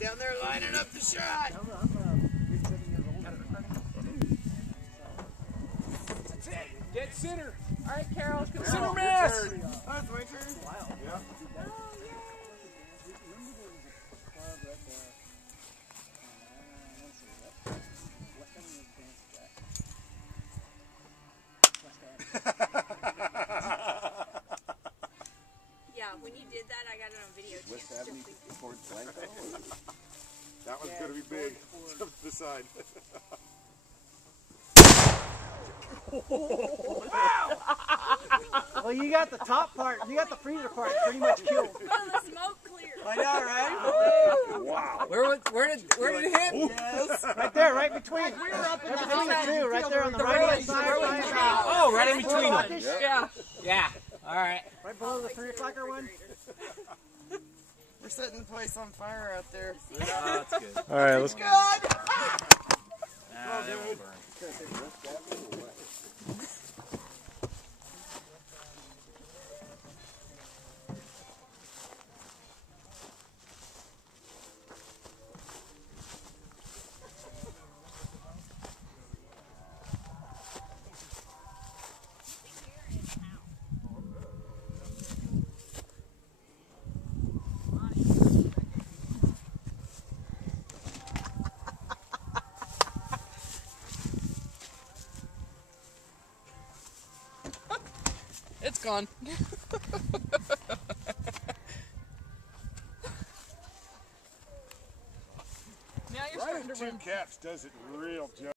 Down there lining up the shot. That's it. Dead center. All right, Carol. Center miss. Oh, it's my turn. Yeah. Yeah, when you did that, I got it on video. West Avenue towards Blanco. That one's going to be big. Jump to the side. Well, you got the top part, you got the freezer part pretty much killed. Oh, the smoke cleared. I know, right? Wow. Where did it hit? Yes. Right there, right between. We were up in the two, right there on the right hand side. Oh, right in between them. Yeah. Yeah. All right. Right below the 3 o'clocker one. We're setting the place on fire out there. Oh, that's good. All right, let's go. Ah, that won't burn. It's gone. Right at 2 caps does it real, Joe.